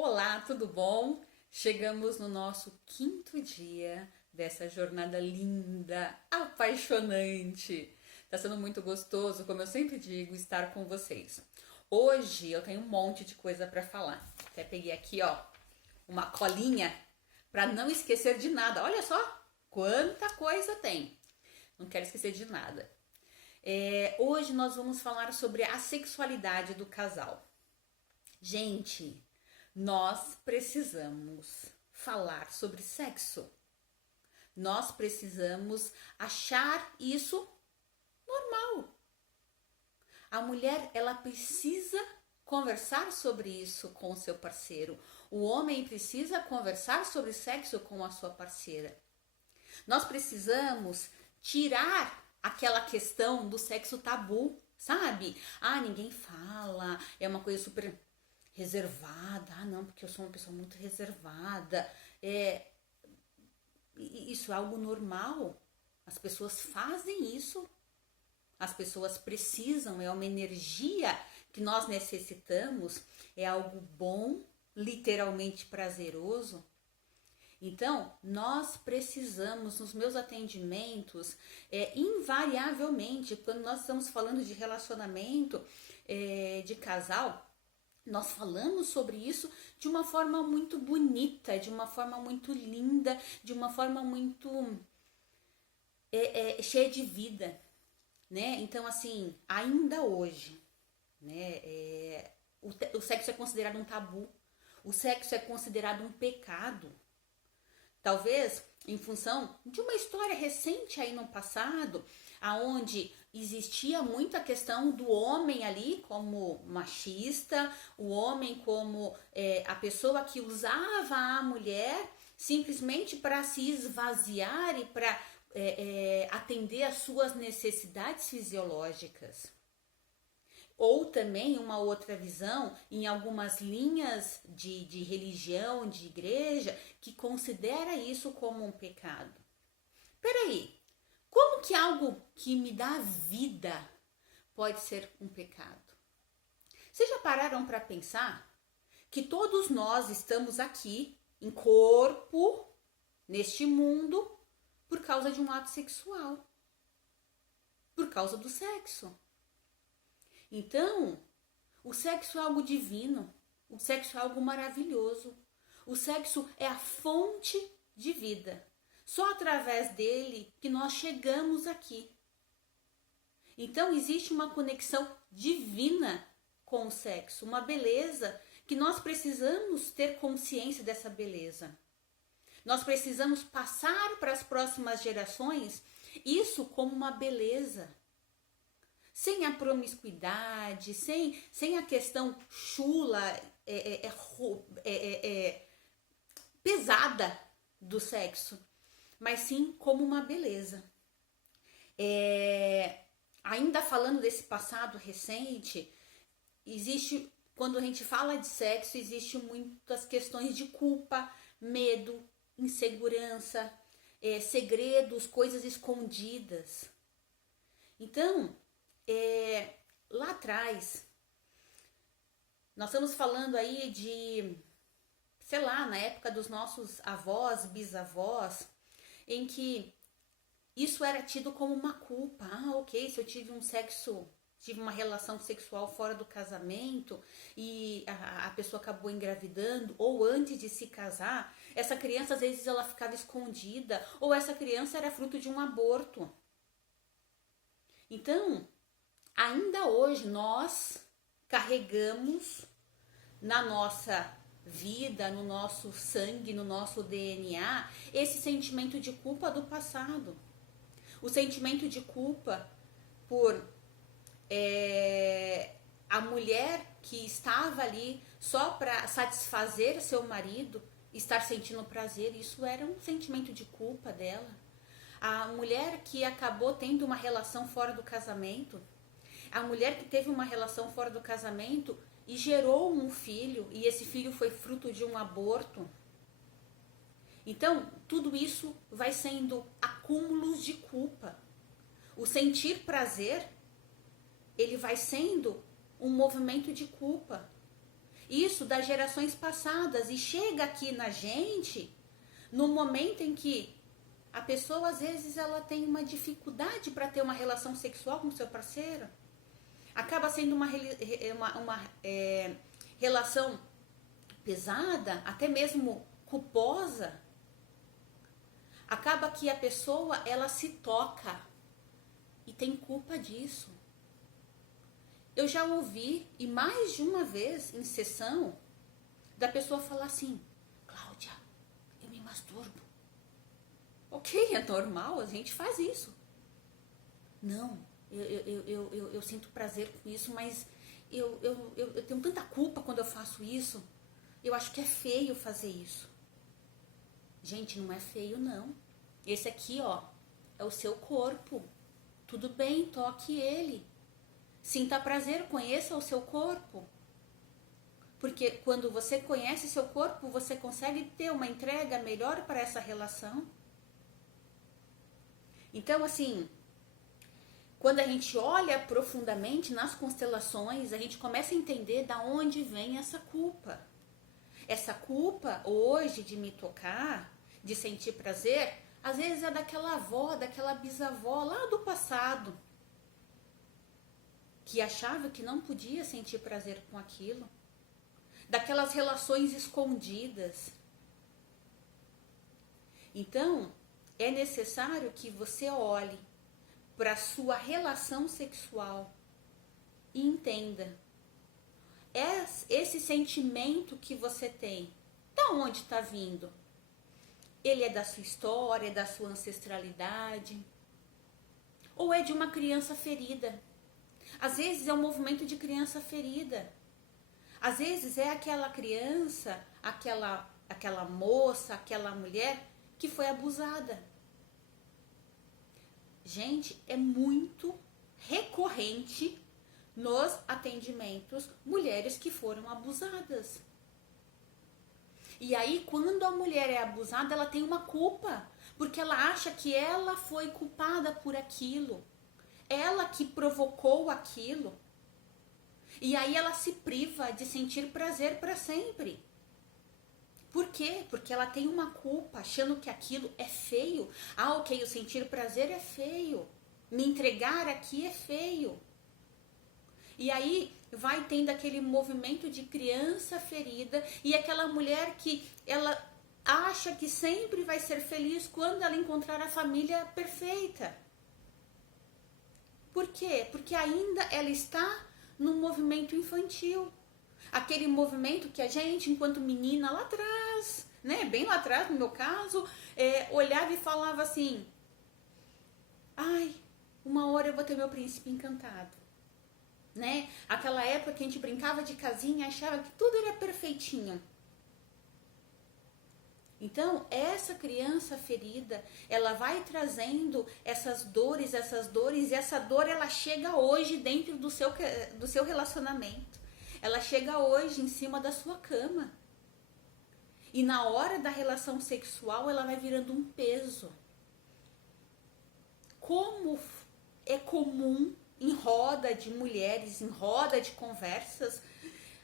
Olá, tudo bom? Chegamos no nosso quinto dia dessa jornada linda, apaixonante. Tá sendo muito gostoso, como eu sempre digo, estar com vocês. Hoje eu tenho um monte de coisa para falar. Até peguei aqui, ó, uma colinha para não esquecer de nada. Olha só quanta coisa tem. Não quero esquecer de nada. Hoje nós vamos falar sobre a sexualidade do casal. Gente, nós precisamos falar sobre sexo. Nós precisamos achar isso normal. A mulher, ela precisa conversar sobre isso com o seu parceiro. O homem precisa conversar sobre sexo com a sua parceira. Nós precisamos tirar aquela questão do sexo tabu, sabe? Ah, ninguém fala, é uma coisa super reservada. Ah, não, porque eu sou uma pessoa muito reservada. Isso é algo normal. As pessoas fazem isso. As pessoas precisam, é uma energia que nós necessitamos, é algo bom, literalmente prazeroso. Então, nós precisamos, nos meus atendimentos, invariavelmente, quando nós estamos falando de relacionamento, de casal, nós falamos sobre isso de uma forma muito bonita, de uma forma muito linda, de uma forma muito cheia de vida, né? Então, assim, ainda hoje, né, o sexo é considerado um tabu, o sexo é considerado um pecado. Talvez em função de uma história recente aí no passado, aonde existia muita questão do homem ali como machista, o homem como a pessoa que usava a mulher simplesmente para se esvaziar e para atender às suas necessidades fisiológicas. Ou também uma outra visão em algumas linhas de religião, de igreja, que considera isso como um pecado. Peraí, como que algo que me dá vida pode ser um pecado? Vocês já pararam para pensar que todos nós estamos aqui em corpo, neste mundo, por causa de um ato sexual, por causa do sexo? Então, o sexo é algo divino, o sexo é algo maravilhoso, o sexo é a fonte de vida. Só através dele que nós chegamos aqui. Então, existe uma conexão divina com o sexo, uma beleza que nós precisamos ter consciência dessa beleza. Nós precisamos passar para as próximas gerações isso como uma beleza. Sem a promiscuidade, sem a questão chula, pesada do sexo, mas sim como uma beleza. Ainda falando desse passado recente, existe, quando a gente fala de sexo, existe muitas questões de culpa, medo, insegurança, segredos, coisas escondidas. Então, lá atrás, nós estamos falando aí de, sei lá, na época dos nossos avós, bisavós, em que isso era tido como uma culpa. Ah, ok, se eu tive uma relação sexual fora do casamento e a pessoa acabou engravidando, ou antes de se casar, essa criança às vezes ela ficava escondida, ou essa criança era fruto de um aborto. Então, ainda hoje nós carregamos na nossa vida, no nosso sangue, no nosso DNA, esse sentimento de culpa do passado. O sentimento de culpa por a mulher que estava ali só para satisfazer seu marido, estar sentindo prazer, isso era um sentimento de culpa dela. A mulher que acabou tendo uma relação fora do casamento, a mulher que teve uma relação fora do casamento e gerou um filho, e esse filho foi fruto de um aborto. Então, tudo isso vai sendo acúmulos de culpa. O sentir prazer, ele vai sendo um movimento de culpa. isso das gerações passadas e chega aqui na gente no momento em que a pessoa às vezes ela tem uma dificuldade para ter uma relação sexual com seu parceiro, acaba sendo uma relação pesada, até mesmo culposa. Acaba que a pessoa ela se toca e tem culpa disso. Eu já ouvi, e mais de uma vez em sessão, da pessoa falar assim: Cláudia, eu me masturbo. Ok, é normal, a gente faz isso. Não, eu sinto prazer com isso, mas eu tenho tanta culpa quando eu faço isso. Eu acho que é feio fazer isso. Gente, não é feio não. Esse aqui, ó, é o seu corpo. Tudo bem, toque ele. Sinta prazer, conheça o seu corpo. Porque quando você conhece seu corpo, você consegue ter uma entrega melhor para essa relação. Então, assim, quando a gente olha profundamente nas constelações, a gente começa a entender da onde vem essa culpa. Essa culpa hoje de me tocar, de sentir prazer, às vezes é daquela avó, daquela bisavó lá do passado, que achava que não podia sentir prazer com aquilo, daquelas relações escondidas. Então, é necessário que você olhe para a sua relação sexual e entenda esse sentimento que você tem, da onde está vindo? Ele é da sua história, é da sua ancestralidade? Ou é de uma criança ferida? Às vezes é um movimento de criança ferida. Às vezes é aquela criança, aquela moça, aquela mulher que foi abusada. Gente, é muito recorrente nos atendimentos mulheres que foram abusadas. E aí, quando a mulher é abusada, ela tem uma culpa, porque ela acha que ela foi culpada por aquilo, ela que provocou aquilo. E aí ela se priva de sentir prazer para sempre. Por quê? Porque ela tem uma culpa, achando que aquilo é feio. Ah, ok, o sentir prazer é feio. Me entregar aqui é feio. E aí vai tendo aquele movimento de criança ferida e aquela mulher que ela acha que sempre vai ser feliz quando ela encontrar a família perfeita. Por quê? Porque ainda ela está num movimento infantil. Aquele movimento que a gente, enquanto menina lá atrás, né, bem lá atrás no meu caso, olhava e falava assim: ai, uma hora eu vou ter meu príncipe encantado. Né? Aquela época que a gente brincava de casinha, achava que tudo era perfeitinho. Então, essa criança ferida, ela vai trazendo essas dores, e essa dor ela chega hoje dentro do seu relacionamento. Ela chega hoje em cima da sua cama. E na hora da relação sexual, ela vai virando um peso. Como é comum em roda de mulheres, em roda de conversas,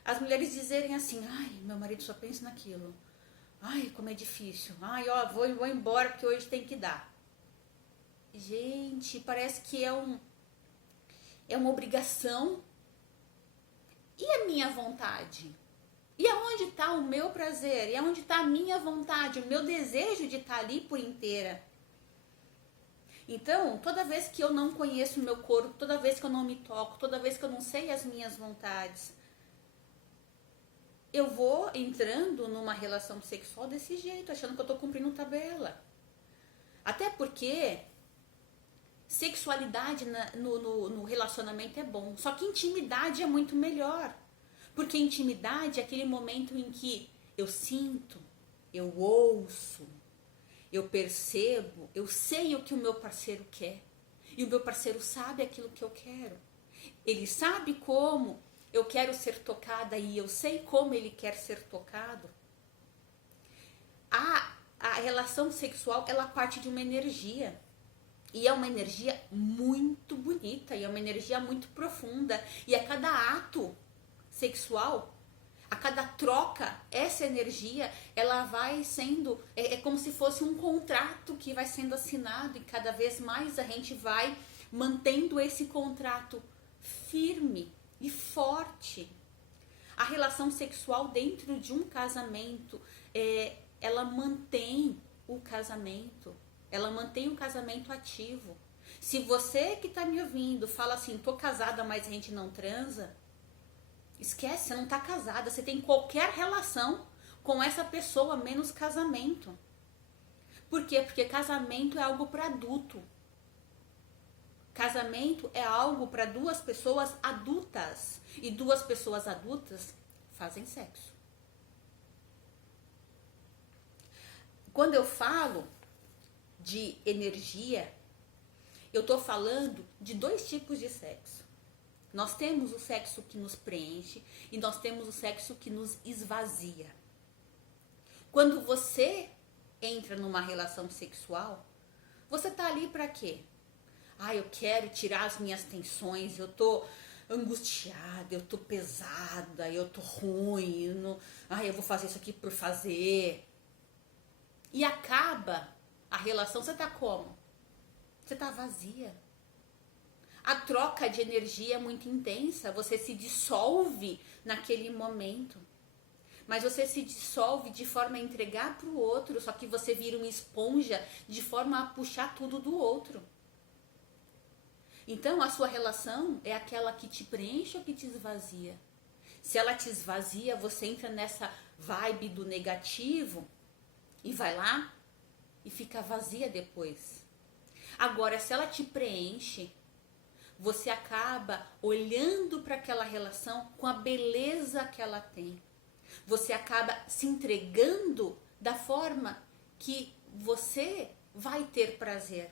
as mulheres dizerem assim: ai, meu marido só pensa naquilo. Ai, como é difícil. Ai, ó, vou embora porque hoje tem que dar. Gente, parece que é uma obrigação. E a minha vontade? E aonde está o meu prazer? E aonde está a minha vontade? O meu desejo de estar ali por inteira? Então, toda vez que eu não conheço o meu corpo, toda vez que eu não me toco, toda vez que eu não sei as minhas vontades, eu vou entrando numa relação sexual desse jeito, achando que eu tô cumprindo tabela. Até porque sexualidade no relacionamento é bom, só que intimidade é muito melhor. Porque intimidade é aquele momento em que eu sinto, eu ouço, eu percebo, eu sei o que o meu parceiro quer. E o meu parceiro sabe aquilo que eu quero. Ele sabe como eu quero ser tocada e eu sei como ele quer ser tocado. A relação sexual, ela parte de uma energia. E é uma energia muito bonita, e é uma energia muito profunda. E a cada ato sexual, A cada troca, essa energia, ela vai sendo, é como se fosse um contrato que vai sendo assinado, e cada vez mais a gente vai mantendo esse contrato firme e forte. A relação sexual dentro de um casamento, ela mantém o casamento, ela mantém o casamento ativo. Se você que está me ouvindo fala assim, tô casada, mas a gente não transa, esquece, você não está casada, você tem qualquer relação com essa pessoa, menos casamento. Por quê? Porque casamento é algo para adulto. Casamento é algo para duas pessoas adultas. E duas pessoas adultas fazem sexo. Quando eu falo de energia, eu estou falando de dois tipos de sexo. Nós temos o sexo que nos preenche e nós temos o sexo que nos esvazia. Quando você entra numa relação sexual, você tá ali para quê? Eu quero tirar as minhas tensões, eu tô angustiada, eu tô pesada, eu tô ruim, eu vou fazer isso aqui por fazer. E acaba a relação, você tá como? Você tá vazia. A troca de energia é muito intensa, você se dissolve naquele momento. Mas você se dissolve de forma a entregar para o outro, só que você vira uma esponja de forma a puxar tudo do outro. Então a sua relação é aquela que te preenche ou que te esvazia. Se ela te esvazia, você entra nessa vibe do negativo e vai lá e fica vazia depois. Agora, se ela te preenche, você acaba olhando para aquela relação com a beleza que ela tem. Você acaba se entregando da forma que você vai ter prazer.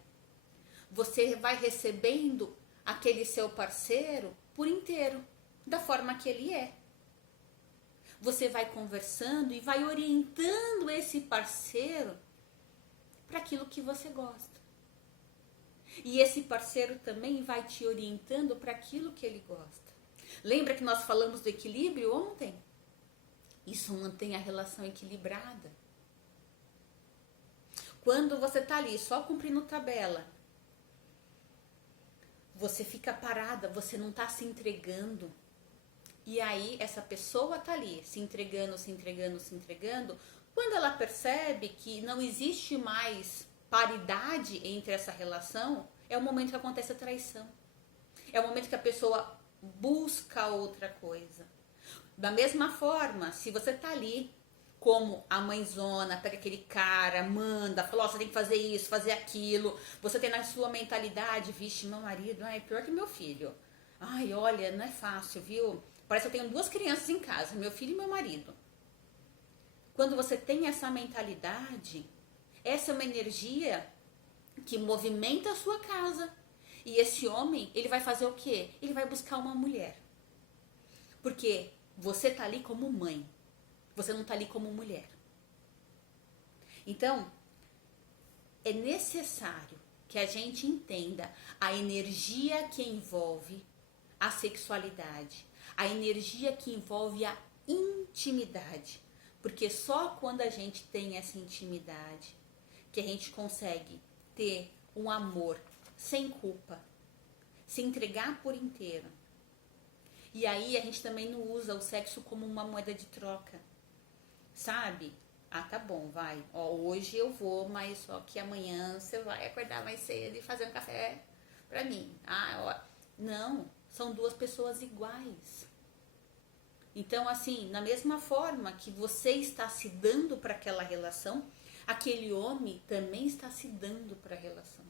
Você vai recebendo aquele seu parceiro por inteiro, da forma que ele é. Você vai conversando e vai orientando esse parceiro para aquilo que você gosta. E esse parceiro também vai te orientando para aquilo que ele gosta. Lembra que nós falamos do equilíbrio ontem? Isso mantém a relação equilibrada. Quando você está ali só cumprindo tabela, você fica parada, você não está se entregando. E aí essa pessoa está ali se entregando, se entregando, se entregando. Quando ela percebe que não existe mais paridade entre essa relação, é o momento que acontece a traição. É o momento que a pessoa busca outra coisa. Da mesma forma, se você tá ali como a mãezona, pega aquele cara, manda, fala, você tem que fazer isso, fazer aquilo, você tem na sua mentalidade, vixe, meu marido, é pior que meu filho. Olha, não é fácil, viu? Parece que eu tenho duas crianças em casa, meu filho e meu marido. Quando você tem essa mentalidade, essa é uma energia que movimenta a sua casa. E esse homem, ele vai fazer o quê? Ele vai buscar uma mulher. Porque você tá ali como mãe. Você não tá ali como mulher. Então, é necessário que a gente entenda a energia que envolve a sexualidade. A energia que envolve a intimidade. Porque só quando a gente tem essa intimidade que a gente consegue ter um amor sem culpa, se entregar por inteiro. E aí a gente também não usa o sexo como uma moeda de troca, sabe? Tá bom, vai. Hoje eu vou, mas só que amanhã você vai acordar mais cedo e fazer um café pra mim. Não, são duas pessoas iguais. Então, assim, na mesma forma que você está se dando para aquela relação, aquele homem também está se dando para a relação.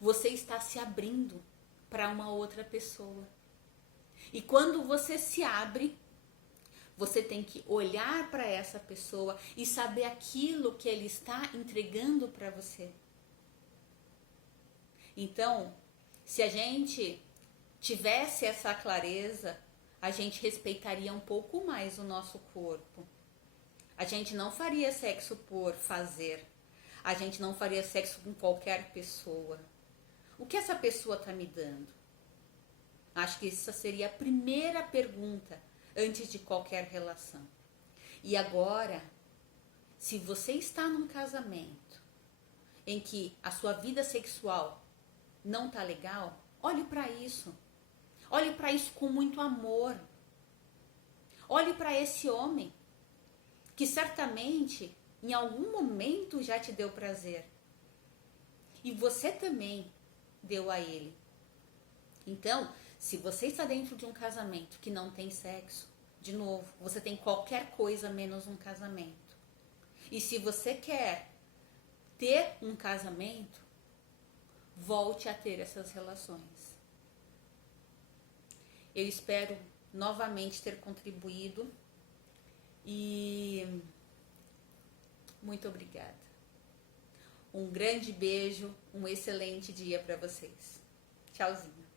Você está se abrindo para uma outra pessoa. E quando você se abre, você tem que olhar para essa pessoa e saber aquilo que ele está entregando para você. Então, se a gente tivesse essa clareza, a gente respeitaria um pouco mais o nosso corpo. A gente não faria sexo por fazer. A gente não faria sexo com qualquer pessoa. O que essa pessoa está me dando? Acho que essa seria a primeira pergunta antes de qualquer relação. E agora, se você está num casamento em que a sua vida sexual não tá legal, olhe para isso. Olhe para isso com muito amor. Olhe para esse homem que certamente em algum momento já te deu prazer. E você também deu a ele. Então, se você está dentro de um casamento que não tem sexo, de novo, você tem qualquer coisa menos um casamento. E se você quer ter um casamento, volte a ter essas relações. Eu espero novamente ter contribuído e muito obrigada. Um grande beijo, um excelente dia para vocês. Tchauzinho.